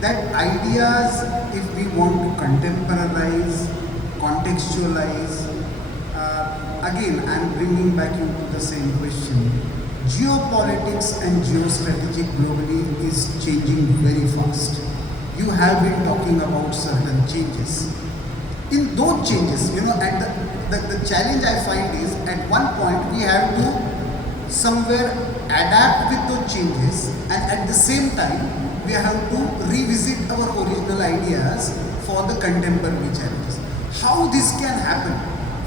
That ideas, if we want to contemporize, contextualize, again, I'm bringing back you to the same question. Geopolitics and geostrategic globally is changing very fast. You have been talking about certain changes. In those changes, and the challenge I find is at one point we have to somewhere adapt with those changes, and at the same time we have to revisit our original ideas for the contemporary challenges. How this can happen?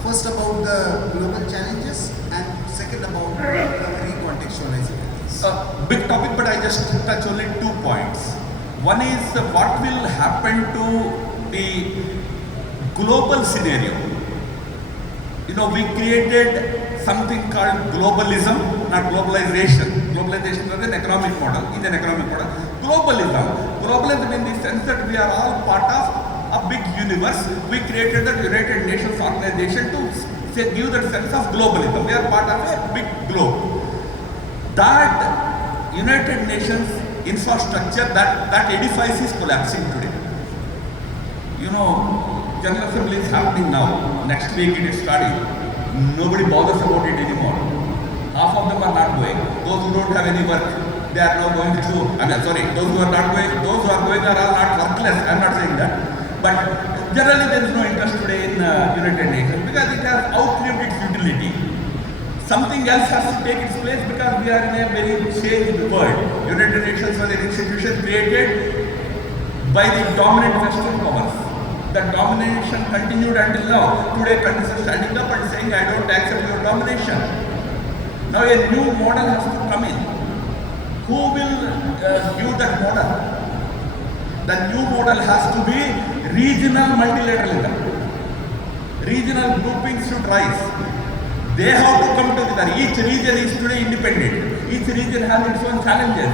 First about the global challenges, and second about recontextualizing things. Big topic, but I just touch only 2 points. One is what will happen to the global scenario. We created something called globalism, not globalization. Globalization was an economic model, is an economic model. Globalism in the sense that we are all part of a big universe. We created the United Nations organization to give that sense of globalism. We are part of a big globe. That United Nations infrastructure, that edifice is collapsing today. General Assembly is happening now. Next week it is starting. Nobody bothers about it anymore. Half of them are not going. Those who don't have any work, they are now going to, those who are not going, those who are going are all not workless. I am not saying that. But generally there is no interest today in United Nations because it has outlived its utility. Something else has to take its place because we are in a very changed world. United Nations was an institution created by the dominant Western powers. That domination continued until now. Today countries are standing up and saying, I don't accept your domination. Now a new model has to come in. Who will give that model? The new model has to be regional multilateralism. Regional groupings should rise. They have to come together. Each region is today independent. Each region has its own challenges.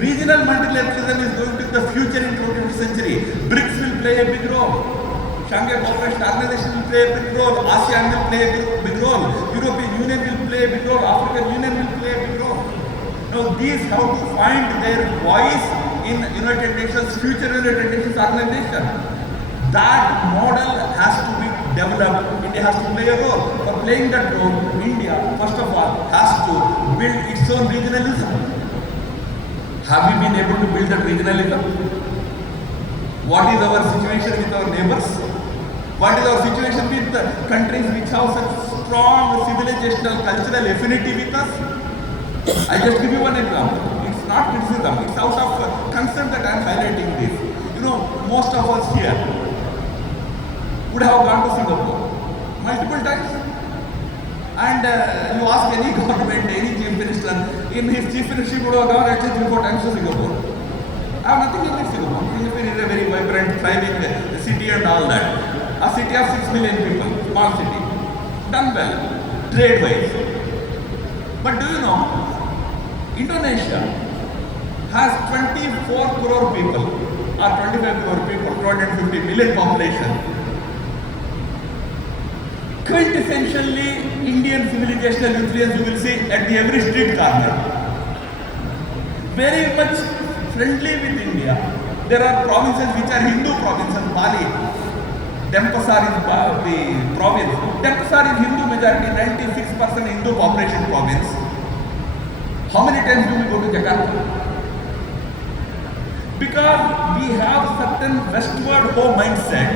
Regional multilateralism is going to be the future in 20th century. BRICS will play a big role. Shanghai Cooperation Organization will play a big role. ASEAN will play a big role. European Union will play a big role. African Union will play a big role. Now these have to find their voice in United Nations, future United Nations organization. That model has to be developed. India has to play a role. For playing that role, India, first of all, has to build its own regionalism. Have we been able to build that regionalism? What is our situation with our neighbors? What is our situation with the countries which have such strong civilizational, cultural affinity with us? I just give you one example. It's not criticism. It's out of concern that I am highlighting this. Most of us here would have gone to Singapore multiple times. And you ask any government, any chief minister, in his chief ministry would have gone at least 3-4 times to Singapore. I have nothing against Singapore. Singapore is a very vibrant, thriving city and all that. A city of 6 million people, small city. Done well, trade-wise. But do you know, Indonesia has 24 crore people, or 25 crore people, 250 million population. Quintessentially Indian civilizational influence you will see at every street corner. Very much friendly with India. There are provinces which are Hindu provinces, Bali. Denpasar is the province. Denpasar is Hindu majority, 96% Hindu population province. How many times do we go to Jakarta? Because we have certain westward ho mindset.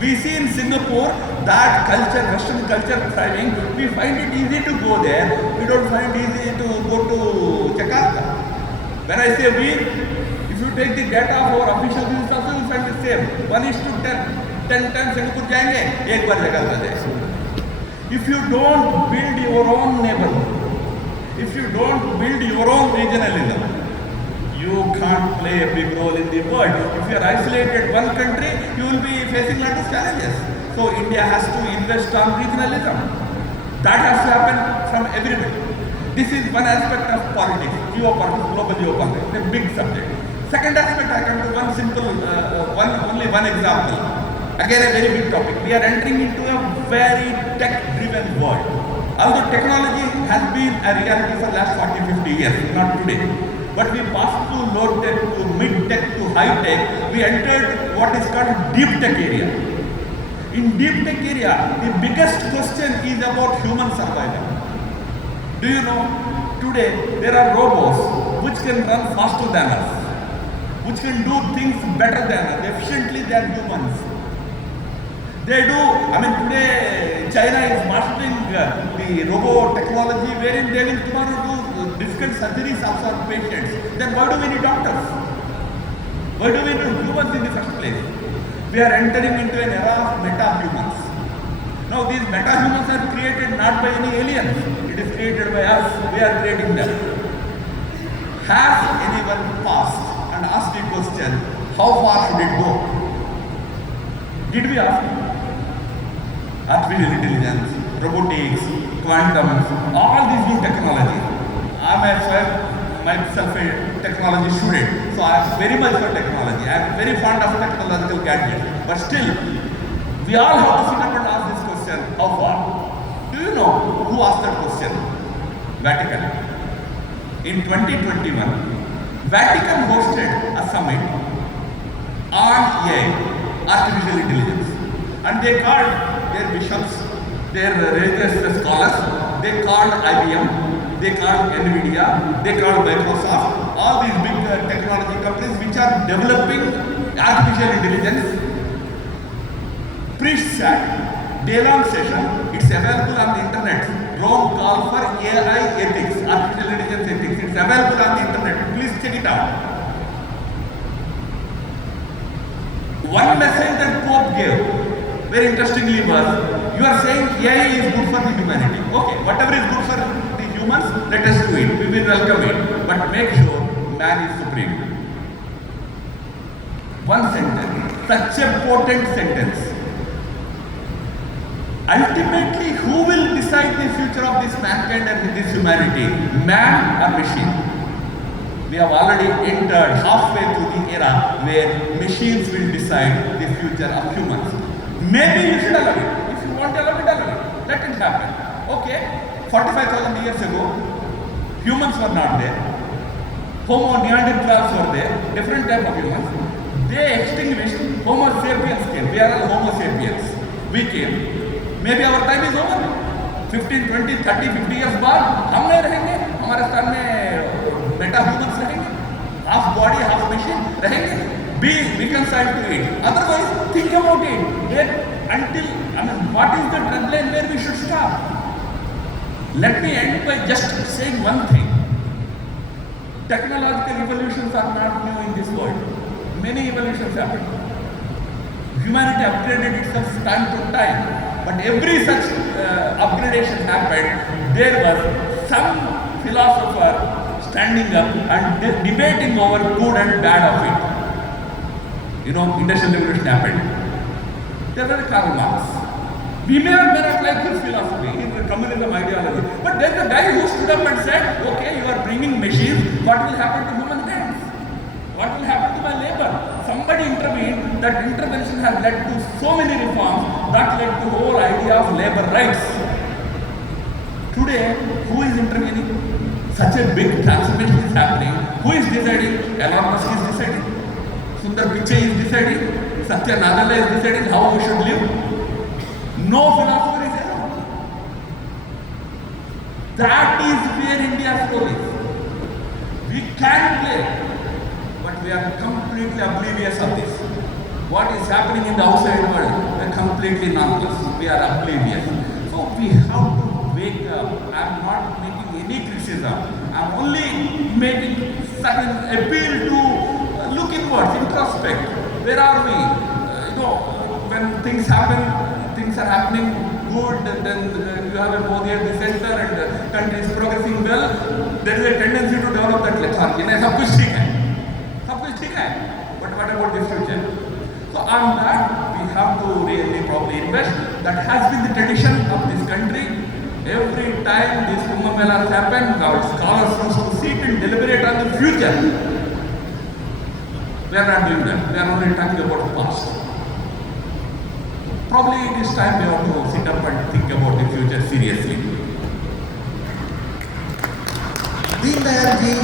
We see in Singapore that culture, Western culture thriving. We find it easy to go there. We don't find it easy to go to Jakarta. When I say we, if you take the data of our official views also, you will find the same. 1:10. 10 times Singapore जाएंगे, एक बार Jakarta जाएंगे. If you don't build your own neighborhood, if you don't build your own regionalism, you can't play a big role in the world. If you are isolated one country, you will be facing a lot of challenges. So India has to invest on regionalism. That has to happen from everybody. This is one aspect of politics, geopolitics, global geopolitics, a big subject. Second aspect, I come to one simple, only one example. Again, a very big topic. We are entering into a very tech-driven world. Although technology has been a reality for the last 40-50 years, not today. But we passed through low tech to mid tech to high tech. We entered what is called deep tech area. In deep tech area, the biggest question is about human survival. Do you know, today there are robots which can run faster than us, which can do things better than us, efficiently than humans. They do, today China is mastering the robo technology wherein they will tomorrow do difficult surgeries also on patients. Then why do we need doctors? Why do we need humans in the first place? We are entering into an era of meta-humans. Now these meta-humans are created not by any aliens. It is created by us. We are creating them. Has anyone paused and asked the question, how far should it go? Did we ask? Artificial intelligence, robotics, quantum, all these new technologies. I am myself a technology student, so I am very much for technology. I am very fond of technological gadgets. But still, we all have to sit up and ask this question, how far? Do you know who asked that question? Vatican. In 2021, Vatican hosted a summit on AI, artificial intelligence. And they called their bishops, their religious scholars, they called IBM, they called NVIDIA, they called Microsoft, all these big technology companies which are developing artificial intelligence. Priest sat, day-long session, it's available on the internet. Rome call for AI ethics, artificial intelligence ethics, it's available on the internet, please check it out. One message that Pope gave, very interestingly was, you are saying AI is good for the humanity. Okay, whatever is good for the humans, let us do it. We will welcome it. But make sure man is supreme. One sentence, such a potent sentence. Ultimately, who will decide the future of this mankind and this humanity? Man or machine? We have already entered halfway through the era where machines will decide the future of humans. Maybe you should allow it. If you want to allow it, allow it. Let it happen. Okay, 45,000 years ago, humans were not there. Homo neanderthals were there, different type of humans. They extinguished, Homo sapiens came. We are all Homo sapiens. We came. Maybe our time is over. 15, 20, 30, 50 years बाद हम नहीं रहेंगे. हमारे स्थान में Meta humans रहेंगे. Half body, half machine रहेंगे. Be reconciled to it. Otherwise, think about it. What is the trend line where we should stop? Let me end by just saying one thing. Technological evolutions are not new in this world. Many evolutions happened. Humanity upgraded itself time to time. But every such upgradation happened, there was some philosopher standing up and debating over good and bad of it. You know, Industrial Revolution happened. There was Karl Marx. We may or may not like his philosophy, his communism ideology. But there's a guy who stood up and said, okay, you are bringing machines, what will happen to human hands? What will happen to my labor? Somebody intervened, that intervention has led to so many reforms, that led to the whole idea of labor rights. Today, who is intervening? Such a big transformation is happening. Who is deciding? Elon Musk is deciding. Sundar Pichai is deciding, Satya Nadella is deciding how we should live. No philosopher is alone. That is where India's role is. We can play, but we are completely oblivious of this. What is happening in the outside world, we are completely nonplussed. We are oblivious. So we have to wake up. I am not making any criticism. I am only making certain appeal to look inwards, introspect. Where are we? When things happen, things are happening good, then you have a Modi at the center and the country is progressing well. There is a tendency to develop that lethargy. सब कुछ ठीक है. But what about the future? So on that, we have to really probably invest. That has been the tradition of this country. Every time these Kumbh Melas happen, our scholars used to sit and deliberate on the future. We are not doing that. We are only talking about the past. Probably it is time we have to sit up and think about the future seriously. Deen Dayal ji